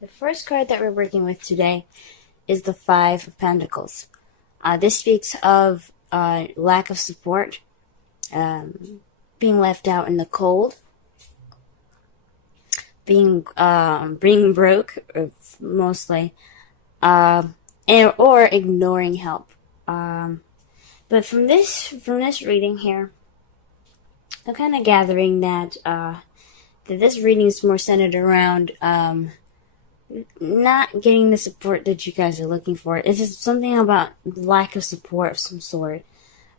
The first card that we're working with today is the Five of Pentacles. This speaks of lack of support, being left out in the cold, being broke, mostly, or ignoring help. But from this reading here, I'm kind of gathering that this reading is more centered around not getting the support that you guys are looking for. It's just something about lack of support of some sort,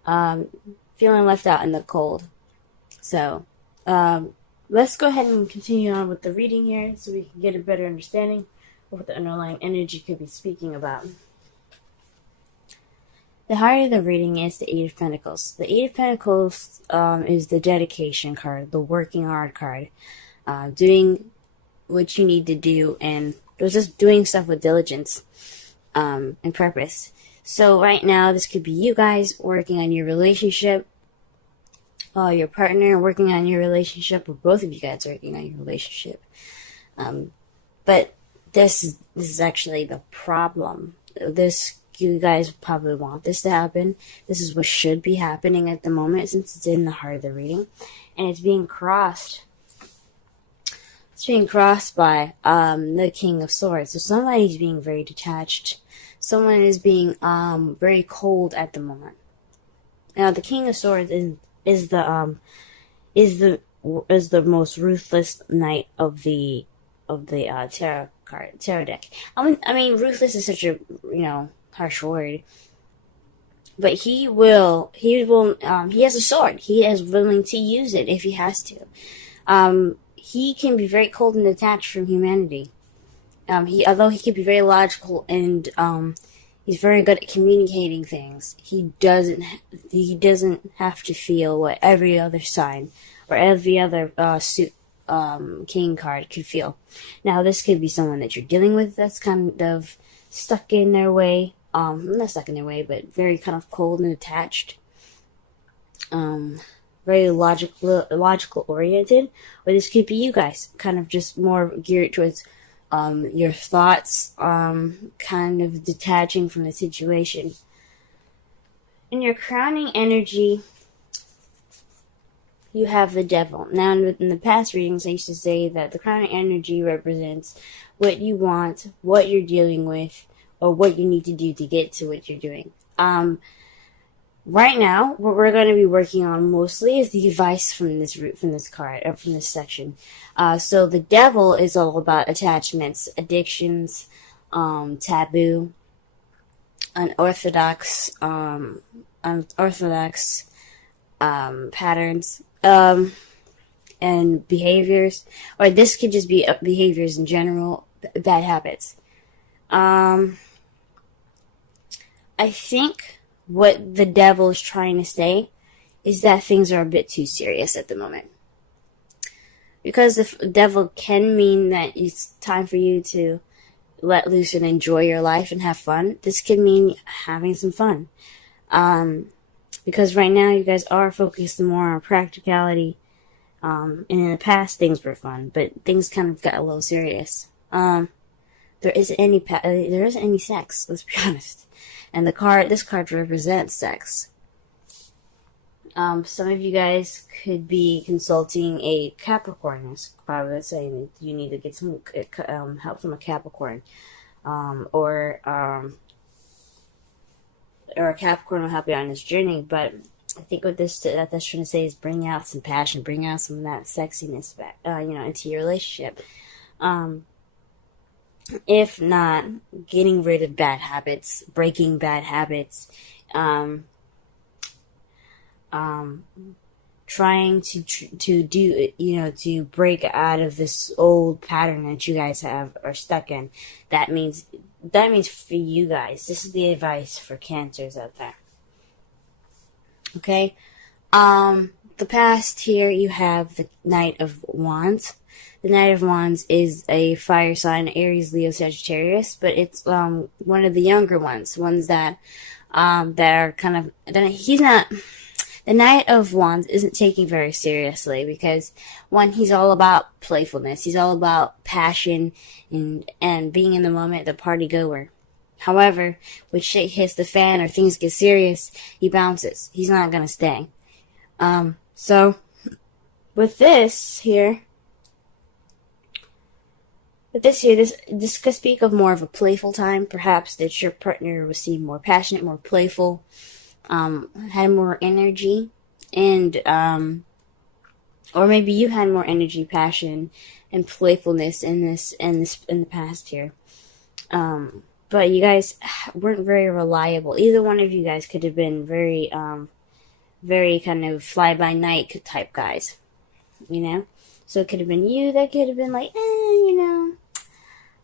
feeling left out in the cold. So let's go ahead and continue on with the reading here so we can get a better understanding of what the underlying energy could be speaking about. The heart of the reading is the Eight of Pentacles. The Eight of Pentacles is the dedication card, the working hard card, doing what you need to do, and just doing stuff with diligence and purpose. So right now, this could be you guys working on your relationship, your partner working on your relationship, or both of you guys working on your relationship. But this is actually the problem. You guys probably want this to happen. This is what should be happening at the moment, since it's in the heart of the reading, and it's being crossed. It's being crossed by the King of Swords. So somebody's being very detached. Someone is being very cold at the moment. Now, the King of Swords is the most ruthless knight of the tarot deck. I mean, ruthless is such a harsh word, but he has a sword. He is willing to use it if he has to. He can be very cold and detached from humanity. Although he can be very logical and he's very good at communicating things, he doesn't have to feel what every other sign or every other king card could feel. Now, this could be someone that you're dealing with that's kind of stuck in their way. Not stuck in their way, but very kind of cold and attached. Very logical oriented. Or this could be you guys, kind of just more geared towards your thoughts, kind of detaching from the situation. In your crowning energy, you have the Devil. Now, in the past readings, I used to say that the crowning energy represents what you want, what you're dealing with, or what you need to do to get to what you're doing. Right now, what we're going to be working on mostly is the advice from this card, or from this section. So the Devil is all about attachments, addictions, taboo, unorthodox patterns, and behaviors, or this could just be behaviors in general, bad habits. I think what the Devil is trying to say is that things are a bit too serious at the moment. Because the Devil can mean that it's time for you to let loose and enjoy your life and have fun. This could mean having some fun. Because right now you guys are focused more on practicality. And in the past things were fun, but things kind of got a little serious. There isn't any sex, let's be honest. And this card represents sex. Some of you guys could be consulting a Capricorn. It's probably saying you need to get some help from a Capricorn, or a Capricorn will help you on this journey. But I think what that's trying to say is bring out some passion, bring out some of that sexiness back, into your relationship. If not, getting rid of bad habits, breaking bad habits, trying to do, to break out of this old pattern that you guys are stuck in. That means for you guys. This is the advice for Cancers out there. Okay? The past here, you have the Knight of Wands. The Knight of Wands is a fire sign, Aries, Leo, Sagittarius, but it's one of the younger ones that are kind of. He's not. the Knight of Wands isn't taken very seriously because, one, he's all about playfulness. He's all about passion and being in the moment, the party goer. However, when shit hits the fan or things get serious, he bounces. He's not gonna stay. So, with this here, this could speak of more of a playful time, perhaps that your partner was seen more passionate, more playful, had more energy, and or maybe you had more energy, passion, and playfulness in the past here. But you guys weren't very reliable. Either one of you guys could have been very kind of fly-by-night type guys, you know? So it could have been you that could have been like, you know,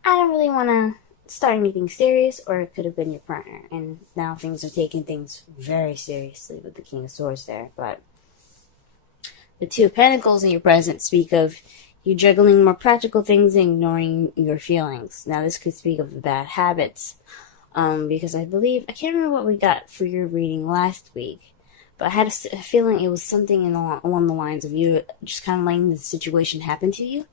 I don't really want to start anything serious, or it could have been your partner. And now things are taking things very seriously with the King of Swords there. But the Two of Pentacles in your present speak of you juggling more practical things and ignoring your feelings. Now this could speak of the bad habits, because I can't remember what we got for your reading last week, but I had a feeling it was something along the lines of you just kind of letting the situation happen to you.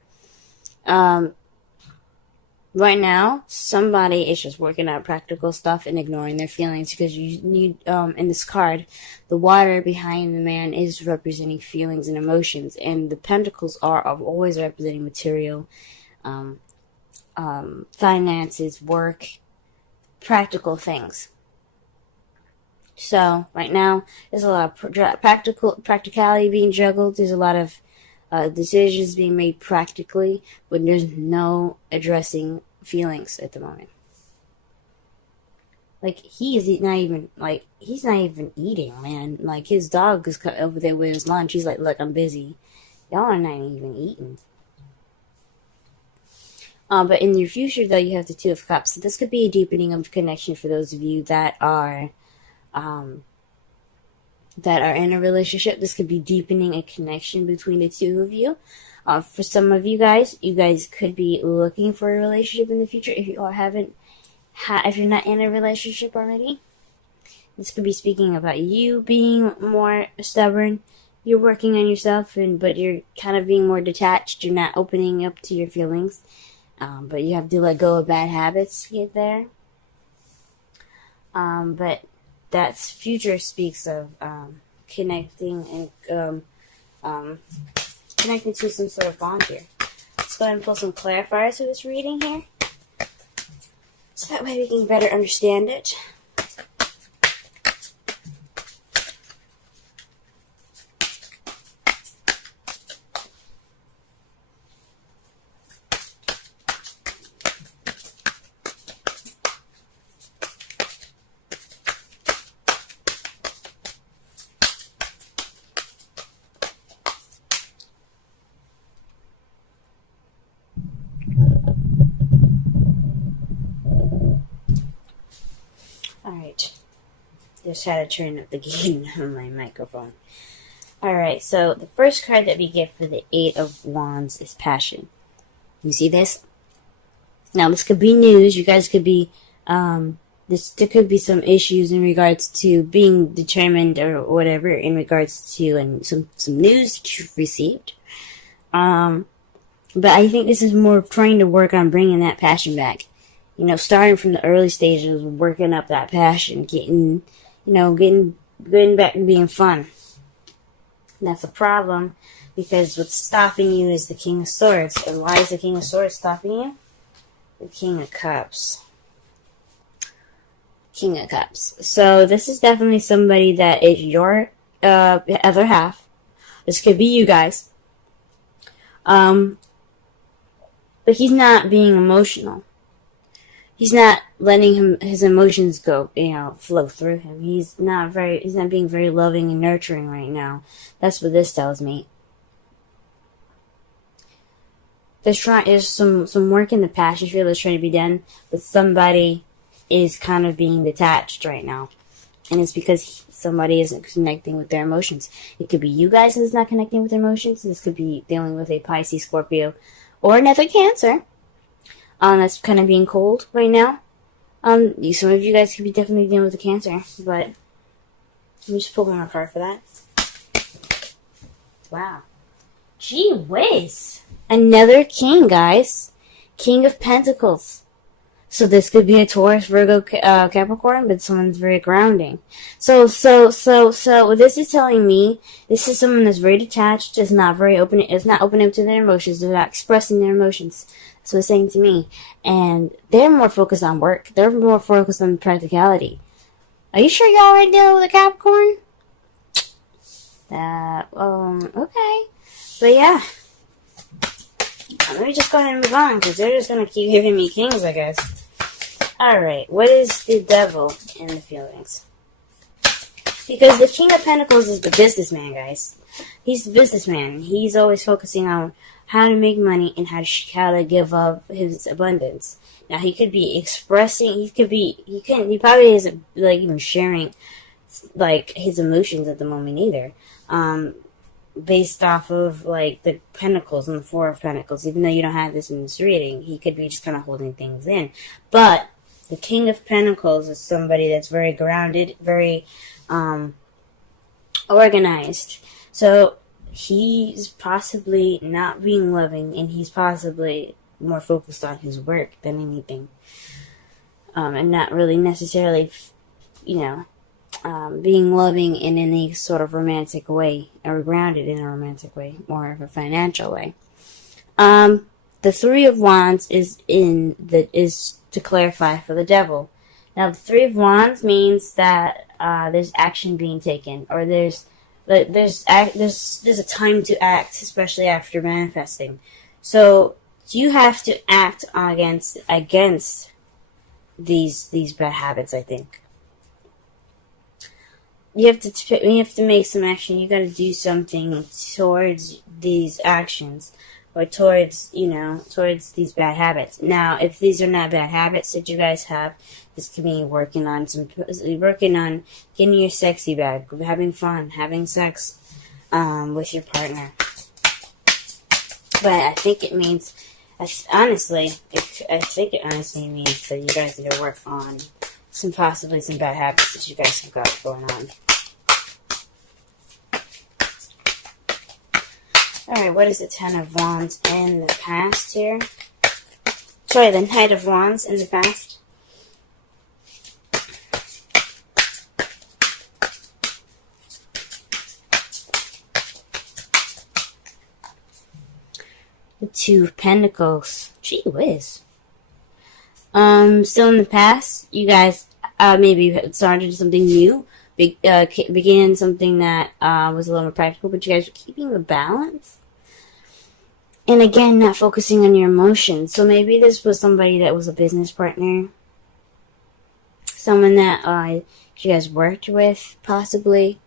Right now, somebody is just working out practical stuff and ignoring their feelings because you need, in this card, the water behind the man is representing feelings and emotions, and the pentacles are always representing material, finances, work, practical things. So, right now, there's a lot of practicality being juggled. There's a lot of decisions being made practically, but there's no addressing feelings at the moment. Like, he's not even eating, man. Like, his dog is over there with his lunch. He's like, look, I'm busy. Y'all are not even eating. But in your future, though, you have the Two of Cups. So this could be a deepening of connection for those of you that are in a relationship. This could be deepening a connection between the two of you. For some of you guys could be looking for a relationship in the future. If you if you're not in a relationship already, this could be speaking about you being more stubborn. You're working on yourself, but you're kind of being more detached. You're not opening up to your feelings, but you have to let go of bad habits to get there. But that's future speaks of connecting and connecting to some sort of bond here. Let's go ahead and pull some clarifiers for this reading here, so that way we can better understand it. Alright, just had to turn up the gain on my microphone. Alright, so the first card that we get for the Eight of Wands is Passion. You see this? Now, this could be news. You guys could be, there could be some issues in regards to being determined or whatever in regards to and some news that you've received. But I think this is more of trying to work on bringing that passion back. You know, starting from the early stages of working up that passion, getting back to being fun. And that's a problem because what's stopping you is the King of Swords. And why is the King of Swords stopping you? The King of Cups. King of Cups. So this is definitely somebody that is your other half. This could be you guys. But he's not being emotional. He's not letting his emotions go, flow through him. He's not being very loving and nurturing right now. That's what this tells me. There's some work in the passion field that's trying to be done, but somebody is kind of being detached right now. And it's because somebody isn't connecting with their emotions. It could be you guys that's not connecting with their emotions. This could be dealing with a Pisces, Scorpio, or another Cancer. That's kind of being cold right now. Some of you guys could be definitely dealing with a Cancer, but let me just pull one more card for that. Wow. Gee whiz. Another king, guys. King of Pentacles. So this could be a Taurus, Virgo, Capricorn, but someone's very grounding. So what this is telling me, this is someone that's very detached, is not very open, is not open up to their emotions, they're not expressing their emotions. That's what it's saying to me. And they're more focused on work. They're more focused on practicality. Are you sure y'all are dealing with a Capricorn? Okay. But yeah. Let me just go ahead and move on, because they're just going to keep giving me kings, I guess. Alright, what is the devil in the feelings? Because the King of Pentacles is the businessman, guys. He's the businessman. He's always focusing on how to make money and how to give up his abundance. Now, he could be expressing, he probably isn't, like, even sharing, like, his emotions at the moment either. Based off of, like, the Pentacles and the Four of Pentacles. Even though you don't have this in this reading, he could be just kind of holding things in. But the King of Pentacles is somebody that's very grounded, very organized. So he's possibly not being loving, and he's possibly more focused on his work than anything. And not really necessarily, being loving in any sort of romantic way, or grounded in a romantic way, or of a financial way. The Three of Wands is to clarify for the devil. Now, the Three of Wands means that there's action being taken, or there's a time to act, especially after manifesting. So you have to act against these bad habits, I think. You have to make some action. You got to do something towards these actions, or towards these bad habits. Now, if these are not bad habits that you guys have, this could be working on getting your sexy back, having fun, having sex with your partner. But I think it means, honestly means that you guys need to work on possibly some bad habits that you guys have got going on. Alright, what is the Ten of Wands in the past here? Sorry, the Knight of Wands in the past. The Two of Pentacles. Gee whiz. Still in the past, you guys maybe started something new, began something that was a little more practical, but you guys were keeping the balance. And again, not focusing on your emotions. So maybe this was somebody that was a business partner, someone that you guys worked with, possibly.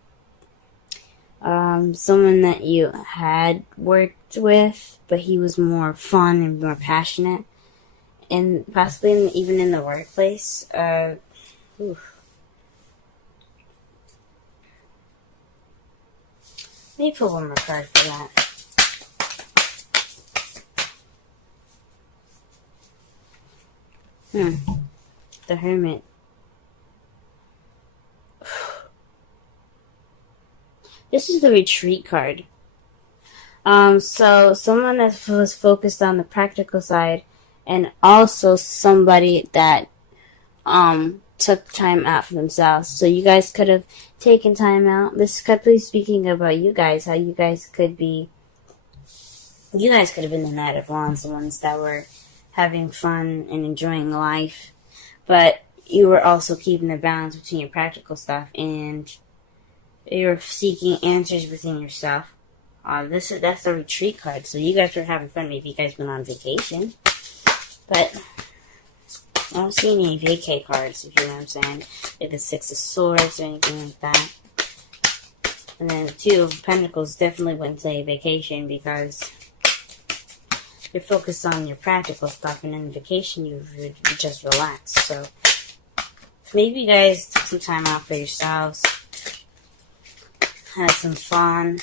Someone that you had worked with, but he was more fun and more passionate. And possibly even in the workplace. Let me pull one more card for that. The Hermit. This is the Retreat card. So someone that was focused on the practical side, and also somebody that took time out for themselves. So you guys could have taken time out. This could be speaking about you guys, how you guys could have been the Knight of Wands, the ones that were having fun and enjoying life, but you were also keeping the balance between your practical stuff, and you're seeking answers within yourself. That's the Retreat card. So you guys were having fun. Maybe you guys went on vacation. But I don't see any vacay cards, if you know what I'm saying. Like the Six of Swords or anything like that. And then the Two of Pentacles definitely wouldn't say vacation, because you're focused on your practical stuff, and in vacation you just relax. So maybe you guys took some time out for yourselves, had some fun,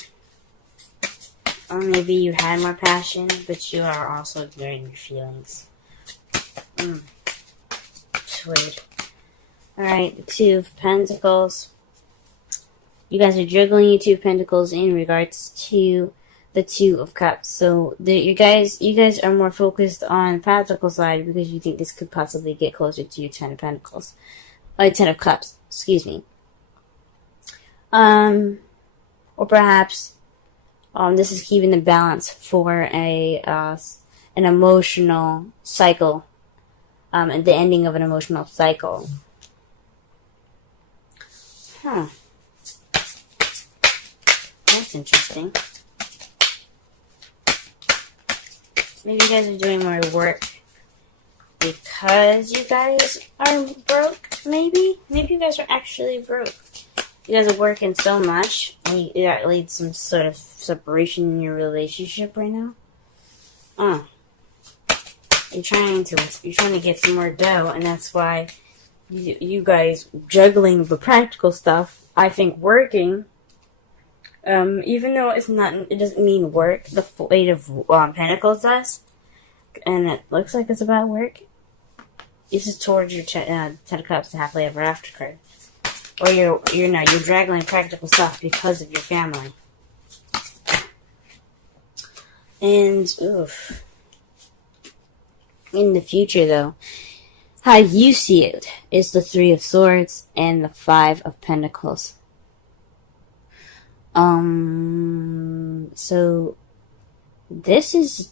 or maybe you had more passion, but you are also ignoring your feelings. Sweet. Alright, the Two of Pentacles. You guys are juggling your Two of Pentacles in regards to the Two of Cups. So you guys are more focused on practical side because you think this could possibly get closer to your Ten of Pentacles. Ten of Cups, excuse me. Or perhaps this is keeping the balance for an emotional cycle, at the ending of an emotional cycle. Huh. That's interesting. Maybe you guys are doing more work because you guys are broke, maybe? Maybe you guys are actually broke. You guys are working so much, and that leads some sort of separation in your relationship right now. You're trying to get some more dough, and that's why you guys juggling the practical stuff. I think working, even though it doesn't mean work. The Eight of Pentacles does, and it looks like it's about work. This is towards your Ten of Cups, the Happily Ever After card, or you're juggling practical stuff because of your family. And in the future, though, how you see it is the Three of Swords and the Five of Pentacles. So this is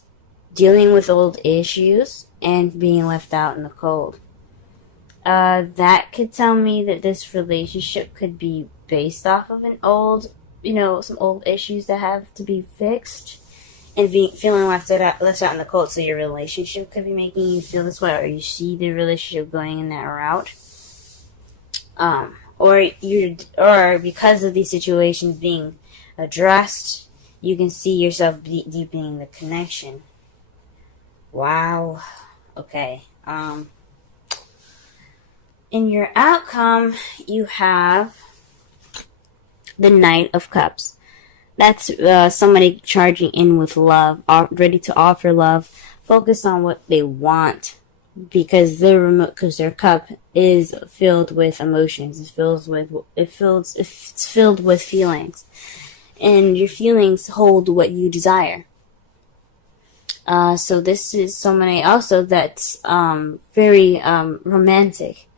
dealing with old issues and being left out in the cold. That could tell me that this relationship could be based off of some old issues that have to be fixed, and feeling left out in the cold. So your relationship could be making you feel this way, or you see the relationship going in that route. Or because of these situations being addressed, you can see yourself deepening the connection. Wow. Okay. In your outcome, you have the Knight of Cups. That's somebody charging in with love, ready to offer love, focused on what they want, because their cup is filled with emotions. It's filled with feelings, and your feelings hold what you desire. So this is somebody also that's very romantic.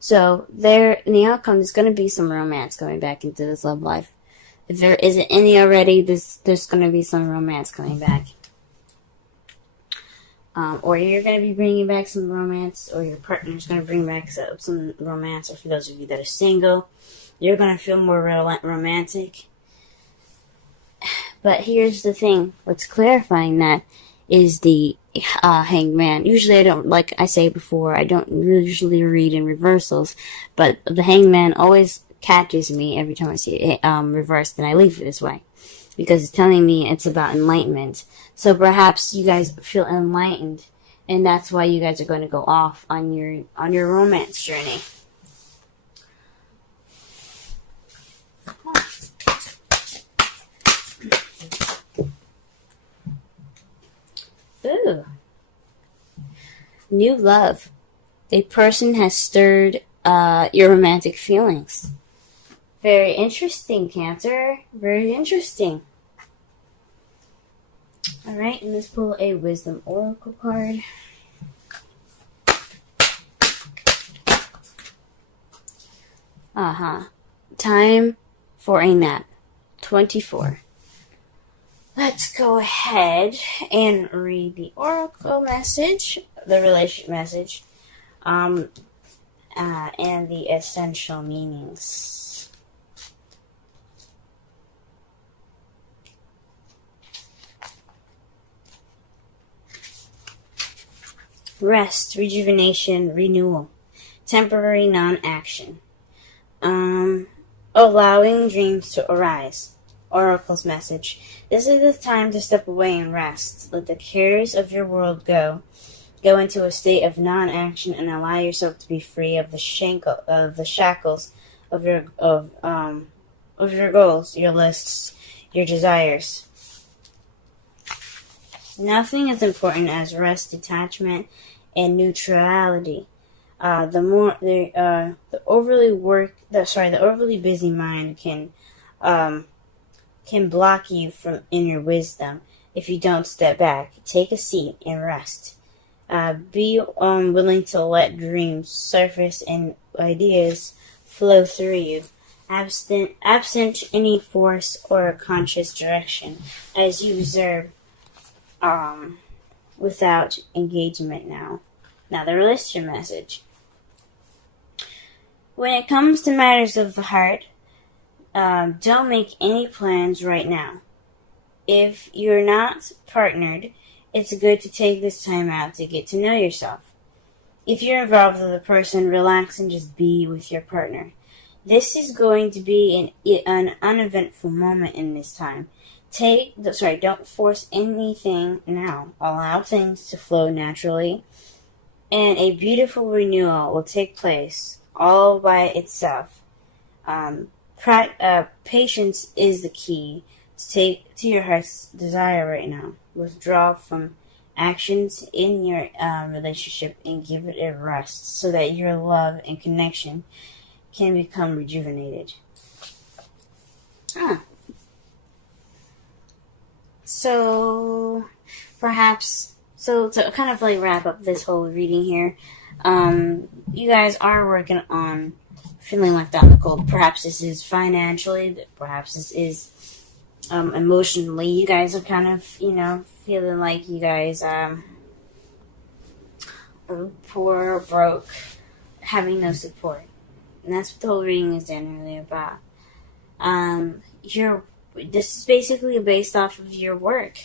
So in the outcome, there's going to be some romance coming back into this love life. If there isn't any already, there's going to be some romance coming back. Or you're going to be bringing back some romance, or your partner's going to bring back some romance. Or for those of you that are single, you're going to feel more romantic. But here's the thing. What's clarifying that is the Hanged Man. Usually I don't, like I say before, I don't usually read in reversals. But the Hanged Man always catches me every time I see it reversed, and I leave it this way because it's telling me it's about enlightenment. So perhaps you guys feel enlightened, and that's why you guys are going to go off on your romance journey. Ooh. New love. A person has stirred your romantic feelings. Very interesting, Cancer. Very interesting. Alright, and let's pull a Wisdom Oracle card. Time for a nap. 24. Let's go ahead and read the Oracle message, the relationship message, and the essential meanings. Rest, rejuvenation, renewal, temporary non-action, allowing dreams to arise. Oracle's message. This is the time to step away and rest. Let the cares of your world go. Go into a state of non-action and allow yourself to be free of the shackles of your goals, your lists, your desires. Nothing is important as rest, detachment, and neutrality. The overly busy mind can can block you from inner wisdom if you don't step back, take a seat, and rest. Be willing to let dreams surface and ideas flow through you, absent any force or conscious direction, as you observe without engagement now. Now, the relationship message. When it comes to matters of the heart, don't make any plans right now. If you're not partnered, it's good to take this time out to get to know yourself. If you're involved with a person, relax and just be with your partner. This is going to be an uneventful moment in this time. Don't force anything now. Allow things to flow naturally, and a beautiful renewal will take place all by itself. Patience is the key to your heart's desire right now. Withdraw from actions in your relationship and give it a rest so that your love and connection can become rejuvenated. So, to kind of like wrap up this whole reading here, you guys are working on feeling left out in the cold. Perhaps this is financially, perhaps this is emotionally. You guys are kind of, feeling like you guys are poor, broke, having no support. And that's what the whole reading is generally about. This is basically based off of your work.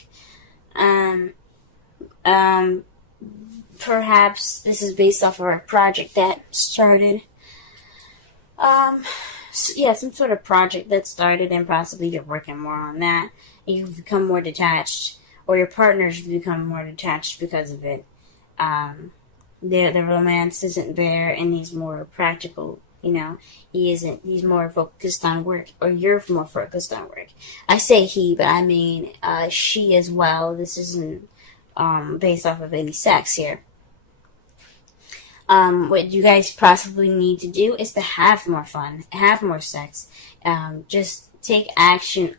Perhaps this is based off of a project that started. Some sort of project that started, and possibly you're working more on that. And you've become more detached, or your partner's become more detached because of it. The romance isn't there, and he's more practical. He's more focused on work, or you're more focused on work. I say he, but I mean she as well. This isn't based off of any sex here. What you guys possibly need to do is to have more fun, have more sex. Just take action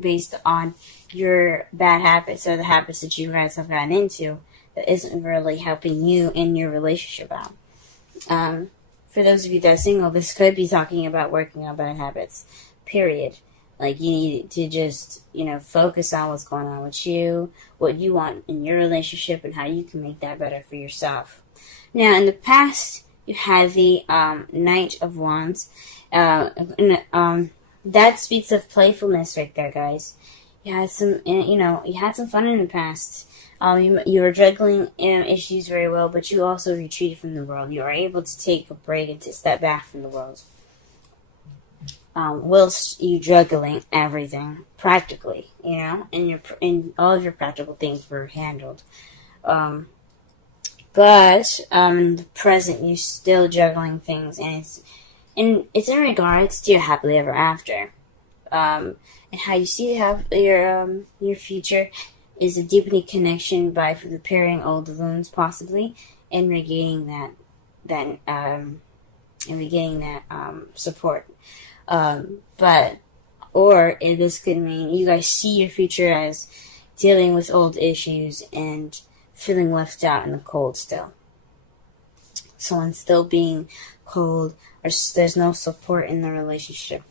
based on your bad habits or the habits that you guys have gotten into that isn't really helping you in your relationship out. For those of you that are single, this could be talking about working on bad habits, period. Like, you need to just, focus on what's going on with you, what you want in your relationship, and how you can make that better for yourself. Now, in the past, you had the Knight of Wands. That speaks of playfulness right there, guys. You had some fun in the past. You were juggling issues very well, but you also retreated from the world. You were able to take a break and to step back from the world. Whilst you juggling everything practically, and all of your practical things were handled. But in the present, you're still juggling things, and it's in regards to your happily ever after, and how you see your future is a deepening connection by repairing old wounds, possibly, and regaining that support. This could mean you guys see your future as dealing with old issues and feeling left out in the cold still. Someone still being cold, or there's no support in the relationship.